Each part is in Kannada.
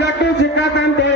ਕਰਕੇ ਸਿੱਕਾ ਕੰਮ ਦੇ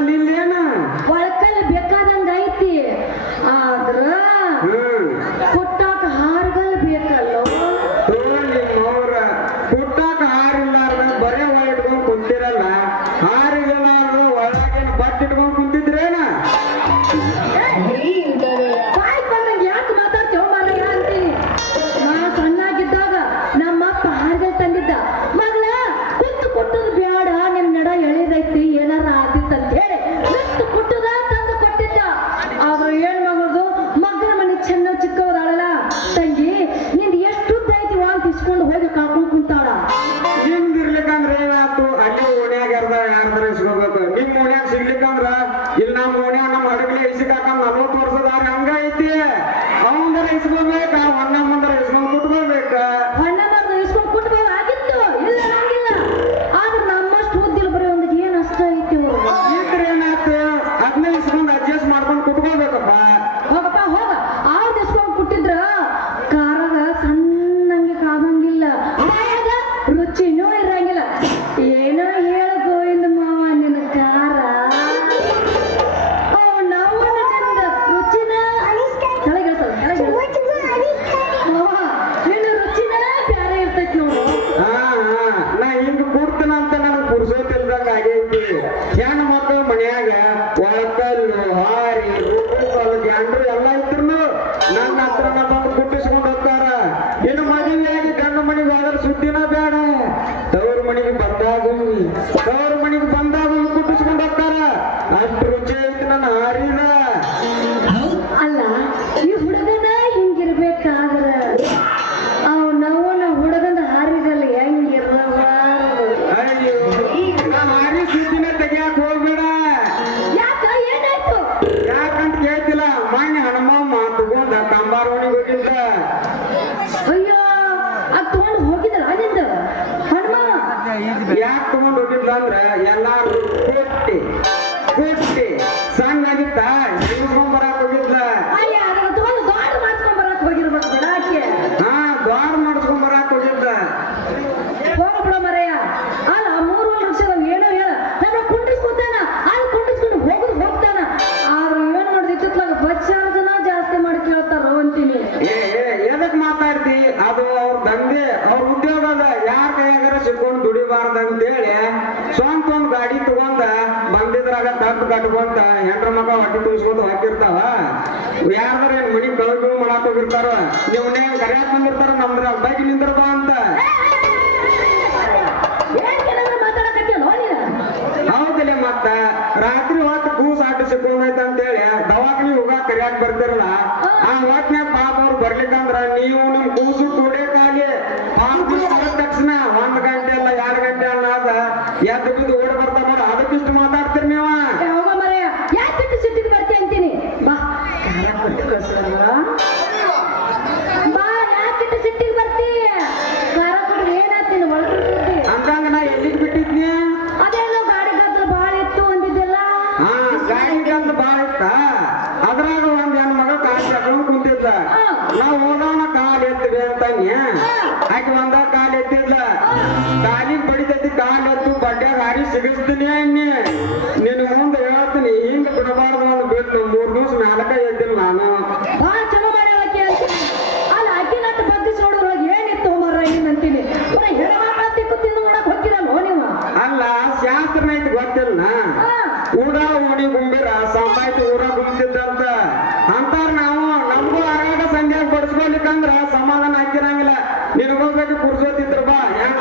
ಅಲ್ಲಿ ಇಲ್ಲೇನ ಒಳಕಲ್ ಬೇಕಾದಂಗ ಐತಿ. ಆದ್ರ ಕುಟ್ಟಾಕ ಹಾರ್ಗಲ್ ಬೇಕಲ್ಲ? ಕುಟ್ಟಾಕ ಹಾರಿಲ್ಲಾರ್ದ ಬರೆ ಒಳ ಇಟ್ಕೊಂಡ್ ಕುಂತಿರಲ್ಲ. ಹಾರಿಗಲಾರ್ದ ಒಳಗಿನ ಬಟ್ಟೆ ಇಟ್ಕೊಂಡ್ ಕುಂತಿದ್ರೇನ? dinner ಅಂದ್ರೆ ಎಲ್ಲಾರು ಕೂಟ್ಟಿ ಆಗಬಾರ್ದು ಅಂತೇಳಿ ಸ್ವಂತ ಒಂದು ಗಾಡಿ ತಗೊಂತ ಬಂದಿದ್ರಾಗ ತಪ್ಪು ಕಟ್ಕೊಂತ ಹೆಂಡ್ರ ಮಗ ಹೊಟ್ಟೆ ತುಂಬಿಸ್ಕೊಂಡು ಹಾಕಿರ್ತಾವ ಯಾರ್ದಾರ ಏನ್ ಮನಿ ಕಳಕು ಮಾಡಕ್ ಹೋಗಿರ್ತಾರ, ನೀವು ನೇಮ್ ಬಂದಿರ್ತಾರ ನಮ್ದ್ರ ಬೈಕ್ ನಿಂದಿರ್ಬ ಅಂತ. ಹೌದಿಲ್ಲ ಮತ್ತ, ರಾತ್ರಿ ಹೊತ್ತು ಕೂಸ್ ಆಟ ಸಿಕ್ಕೊಂಡೈತ ಅಂತೇಳಿ ದವಾಖಾನಿ ಹೋಗಾಕ್ ಕರೆಯಾಕ್ ಬರ್ತಿರಲ್ಲ, ಆ ಹೊತ್ತಿನ ನಾವು ನಿನಗೋಗ್ಬೇಕು ಪುರ್ಸೋತಿದ್ರ ಬಾ ಹೆಂಗ್